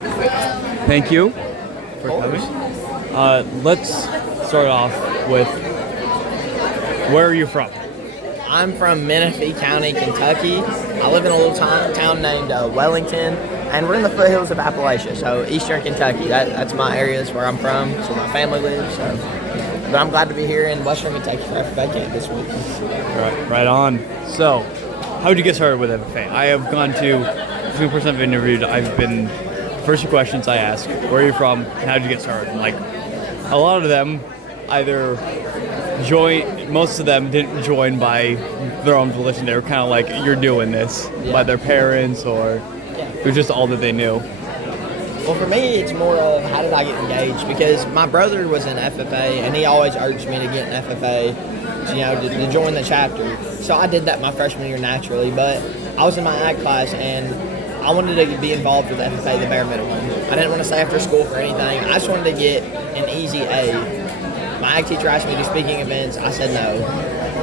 Thank you for coming. Let's start off with, where are you from? I'm from Manley County, Kentucky. I live in a little town named Wellington, and we're in the foothills of Appalachia, so eastern Kentucky. That's my area. That's where I'm from. That's where my family lives. But I'm glad to be here in western Kentucky for FFA camp this week. Right on. So, how did you get started with FFA? I have gone to 50% of interviewed. I've been, first few questions I ask, where are you from, and how did you get started? Like, a lot of them either most of them didn't join by their own volition. They were kind of like, you're doing this, by their parents, or it was just all that they knew. Well, for me, it's more of how did I get engaged? Because my brother was in FFA, and he always urged me to get in FFA, to join the chapter. So I did that my freshman year naturally, but I was in my ag class, and I wanted to be involved with FFA, the bare minimum. I didn't want to stay after school for anything. I just wanted to get an easy A. My ag teacher asked me to do speaking events. I said no.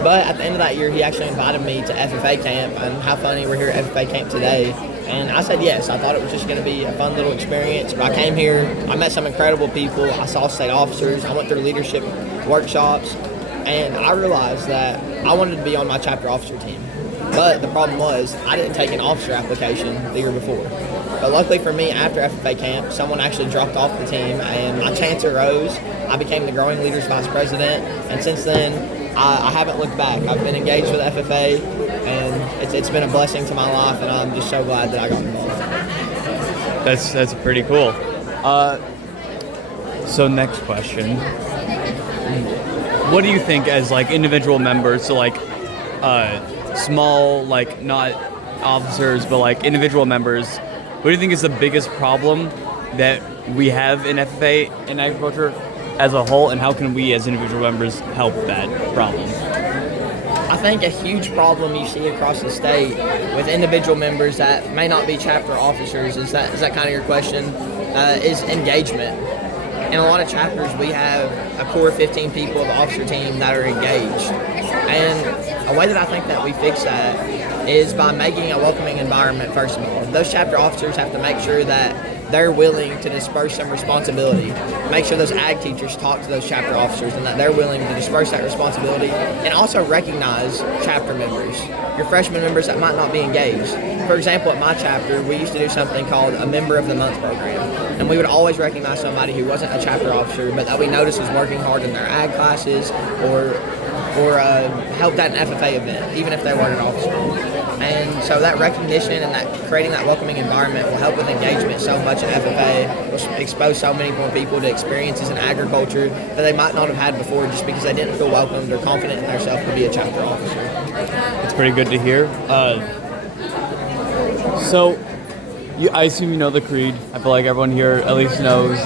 But at the end of that year, he actually invited me to FFA camp, and how funny, we're here at FFA camp today. And I said yes. I thought it was just going to be a fun little experience. But I came here, I met some incredible people. I saw state officers. I went through leadership workshops. And I realized that I wanted to be on my chapter officer team. But the problem was, I didn't take an officer application the year before. But luckily for me, after FFA camp, someone actually dropped off the team, and my chance arose. I became the Growing Leaders Vice President, and since then, I haven't looked back. I've been engaged with FFA, and it's been a blessing to my life, and I'm just so glad that I got involved. That's pretty cool. So next question. What do you think as like individual members, so like small, like not officers, but like individual members, what do you think is the biggest problem that we have in FFA in agriculture as a whole, and how can we as individual members help that problem? I think a huge problem you see across the state with individual members that may not be chapter officers, is that kind of your question, is engagement. In a lot of chapters, we have a core 15 people of the officer team that are engaged. And a way that I think that we fix that is by making a welcoming environment, first of all. Those chapter officers have to make sure that they're willing to disperse some responsibility. Make sure those ag teachers talk to those chapter officers and that they're willing to disperse that responsibility, and also recognize chapter members, your freshman members that might not be engaged. For example, at my chapter, we used to do something called a Member of the Month program, and we would always recognize somebody who wasn't a chapter officer but that we noticed was working hard in their ag classes or helped at an FFA event, even if they weren't an officer. And so that recognition and that creating that welcoming environment will help with engagement so much at FFA. Will expose so many more people to experiences in agriculture that they might not have had before, just because they didn't feel welcomed or confident in themselves to be a chapter officer. It's pretty good to hear. So I assume you know the creed. I feel like everyone here at least knows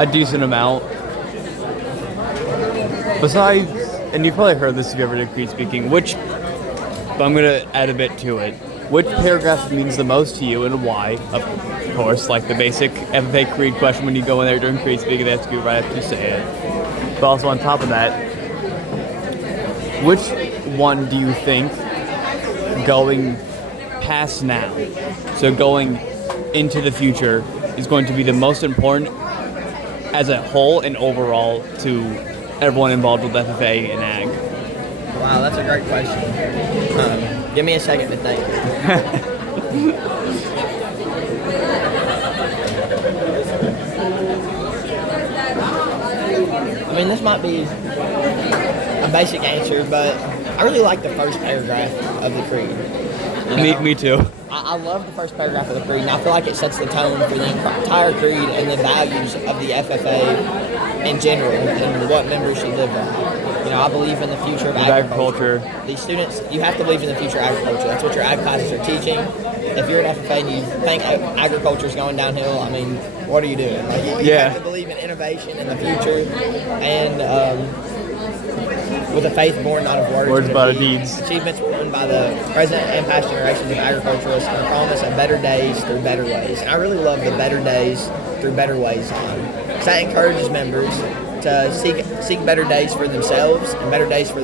a decent amount. Besides, and you've probably heard this if you ever did creed speaking, but I'm going to add a bit to it. Which paragraph means the most to you and why? Of course, like the basic FFA creed question when you go in there during creed speaking, they have to go right after you say it. But also on top of that, which one do you think going past now, so going into the future, is going to be the most important as a whole and overall to everyone involved with FFA and ag? Wow, that's a great question. Give me a second to think. I mean, this might be a basic answer, but I really like the first paragraph of the creed. Me too. I love the first paragraph of the creed, and I feel like it sets the tone for the entire creed and the values of the FFA in general and what members should live by. I believe in the future of agriculture. These students, you have to believe in the future of agriculture. That's what your ag classes are teaching. If you're at FFA and you think agriculture is going downhill, I mean, what are you doing? You have to believe in innovation in the future, and with a faith born not of words but of deeds. Achievements will opened by the present and past generations of agriculturalists on the promise of better days through better ways. And I really love the better days through better ways line. So that encourages members to seek better days for themselves and better days for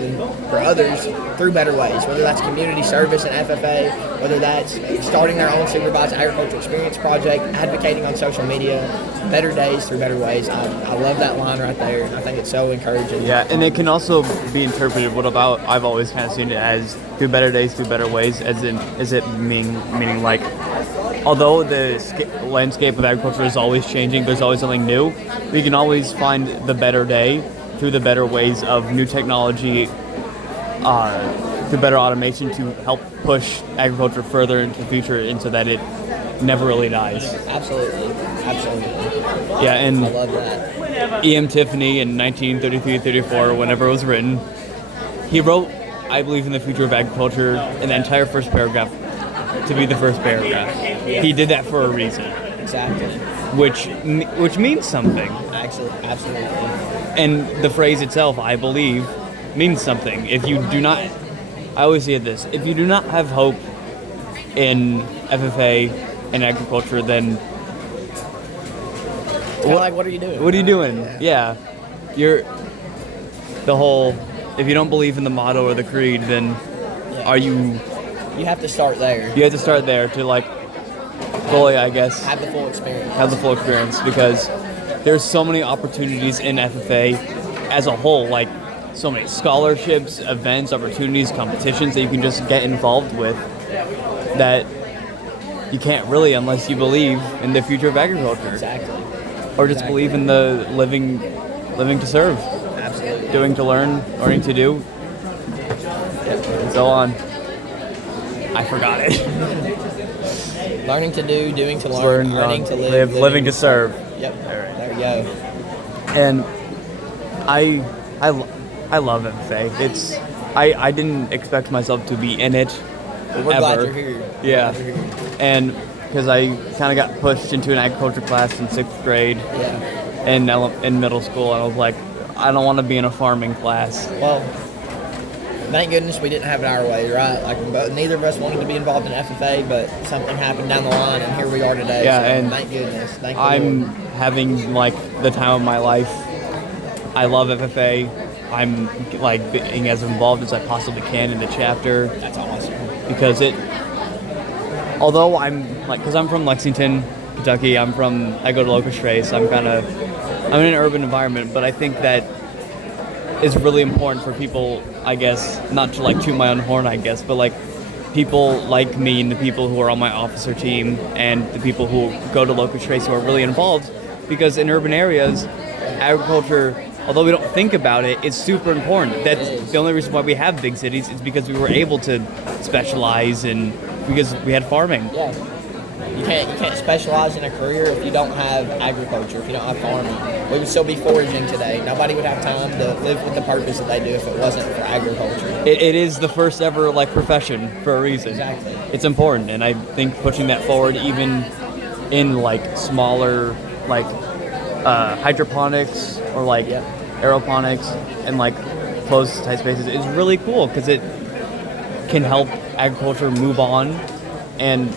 others through better ways, whether that's community service and FFA, whether that's starting their own supervised agricultural experience project, advocating on social media, better days through better ways. I love that line right there. I think it's so encouraging. Yeah, and it can also be interpreted, I've always kind of seen it as through better days, through better ways, meaning like, although the landscape of agriculture is always changing, there's always something new, we can always find the better day through the better ways of new technology, through better automation to help push agriculture further into the future and so that it never really dies. Absolutely. Yeah, and I love that. E.M. Tiffany in 1933-34, whenever it was written, he wrote, I believe in the future of agriculture, in the entire first paragraph to be the first paragraph. He did that for a reason. Exactly. Which means something. Absolutely. And the phrase itself, I believe, means something. If you do not, I always say this, if you do not have hope in FFA and agriculture, then what are you doing? What are you doing? Yeah. You're the whole, if you don't believe in the motto or the creed, then are you... You have to start there. You have to start there to like fully, I guess, have the full experience. Because there's so many opportunities in FFA as a whole, like so many scholarships, events, opportunities, competitions that you can just get involved with that you can't really unless you believe in the future of agriculture. Exactly. Or just believe in the living to serve. Absolutely. Doing to learn, learning to do, and so on. I forgot it. Learning to do, doing to learn, learning to live, living to serve. Yep. There we go. And I love FFA. I didn't expect myself to be in it. Well, we're ever. glad you're here. Yeah. And because I kind of got pushed into an agriculture class in 6th grade. Yeah. In middle school, and I was like, I don't want to be in a farming class. Well, thank goodness we didn't have it our way, right? Like, neither of us wanted to be involved in FFA, but something happened down the line, and here we are today. Yeah, so and thank goodness. I'm having like the time of my life. I love FFA. I'm like being as involved as I possibly can in the chapter. That's awesome. Because although because I'm from Lexington, Kentucky. I go to Locust Trace. I'm in an urban environment, but I think that is really important for people, I guess, not to like toot my own horn, I guess, but like people like me and the people who are on my officer team and the people who go to Locust Trace who are really involved, because in urban areas, agriculture, although we don't think about it, it's super important. That's the only reason why we have big cities is because we were able to specialize because we had farming. Yeah. You can't specialize in a career if you don't have agriculture, if you don't have farming. We would still be foraging today. Nobody would have time to live with the purpose that they do if it wasn't for agriculture. It is the first ever profession for a reason. Exactly. It's important, and I think pushing that forward even in smaller hydroponics or aeroponics and closed tight spaces is really cool because it can help agriculture move on, and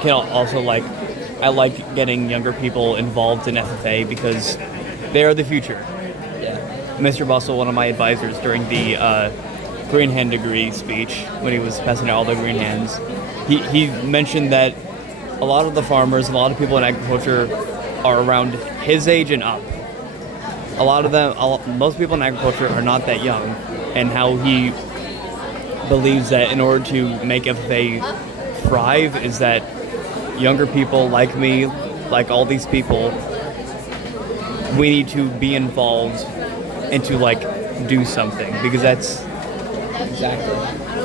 can also I like getting younger people involved in FFA because they are the future. Yeah. Mr. Bustle, one of my advisors during the green hand degree speech when he was passing out all the green hands, he mentioned that a lot of the farmers, a lot of people in agriculture are around his age and up. A lot of them, most people in agriculture are not that young, and how he believes that in order to make FFA thrive is that younger people like me, like all these people, we need to be involved and to do something, because that's exactly,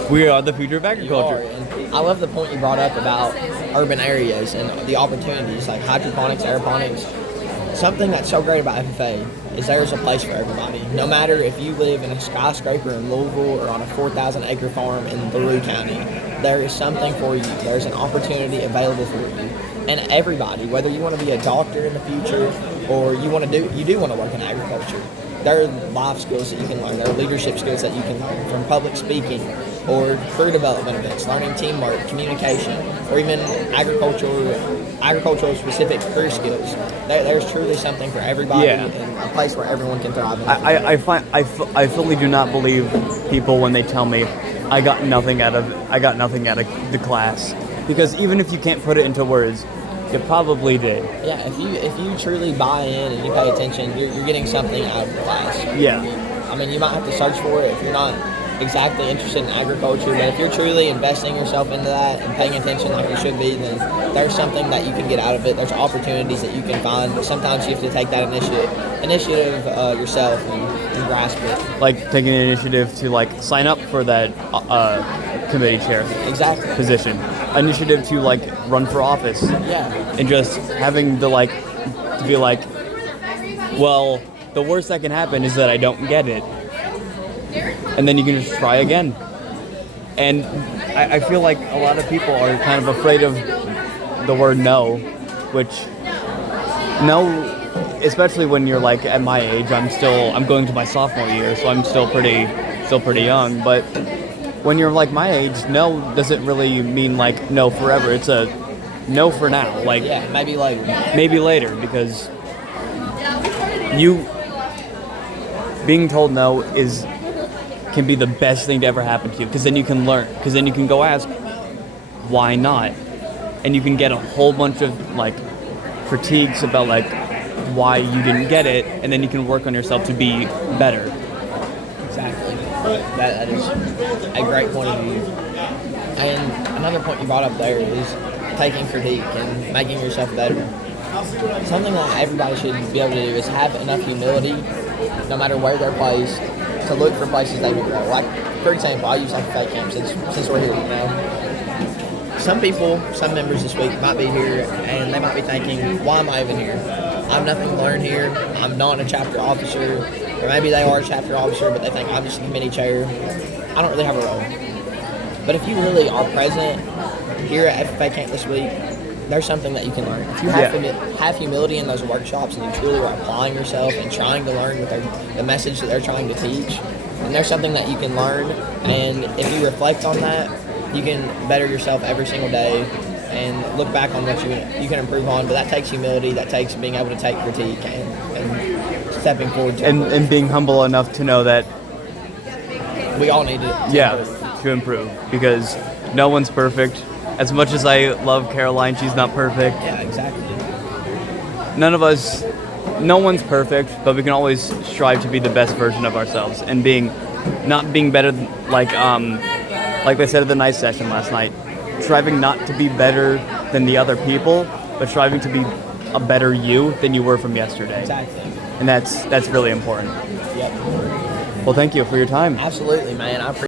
we are the future of agriculture. And I love the point you brought up about urban areas and the opportunities like hydroponics, aeroponics. Something that's so great about FFA is there's a place for everybody. No matter if you live in a skyscraper in Louisville or on a 4,000 acre farm in LaRue County, there is something for you. There's an opportunity available for you. And everybody, whether you want to be a doctor in the future or you do want to work in agriculture, there are life skills that you can learn. There are leadership skills that you can learn, from public speaking or career development events, learning teamwork, communication, or even agricultural specific career skills. There's truly something for everybody and a place where everyone can thrive. I fully do not believe people when they tell me I got nothing out of the class, because even if you can't put it into words, you probably did. Yeah, if you truly buy in and you pay attention, you're getting something out of the class. Yeah. I mean, you might have to search for it if you're not exactly interested in agriculture, but if you're truly investing yourself into that and paying attention like you should be, then there's something that you can get out of it. There's opportunities that you can find, but sometimes you have to take that initiative yourself and grasp it. Like taking an initiative to like sign up for that committee chair position, initiative to like run for office, and just having the like to be like, well, the worst that can happen is that I don't get it. And then you can just try again. And I feel like a lot of people are kind of afraid of the word no, which no, especially when you're like at my age, I'm going to my sophomore year, so I'm still pretty young. But when you're like my age, no doesn't really mean like no forever. It's a no for now. Like maybe later. Maybe later, because you being told no can be the best thing to ever happen to you, because then you can learn, because then you can go ask why not, and you can get a whole bunch of like critiques about like why you didn't get it, and then you can work on yourself to be better. Exactly. That is a great point of view. And another point you brought up there is taking critique and making yourself better. Something that everybody should be able to do is have enough humility, no matter where they're placed, to look for places they can grow. Like, for example, I'll use FFA camp since we're here, you know. Some members this week might be here and they might be thinking, why am I even here? I have nothing to learn here. I'm not a chapter officer. Or maybe they are a chapter officer, but they think I'm just a committee chair. I don't really have a role. But if you really are present here at FFA camp this week, there's something that you can learn. If you have humility in those workshops and you truly are applying yourself and trying to learn the message that they're trying to teach, and there's something that you can learn, and if you reflect on that, you can better yourself every single day and look back on what you can improve on. But that takes humility, that takes being able to take critique and stepping forward to and being humble enough to know that we all need to improve, because no one's perfect. As much as I love Caroline, she's not perfect. Yeah, exactly. No one's perfect, but we can always strive to be the best version of ourselves, and not being better, like they said at the night session last night, striving not to be better than the other people, but striving to be a better you than you were from yesterday. Exactly. And that's really important. Yep. Well, thank you for your time. Absolutely, man. I appreciate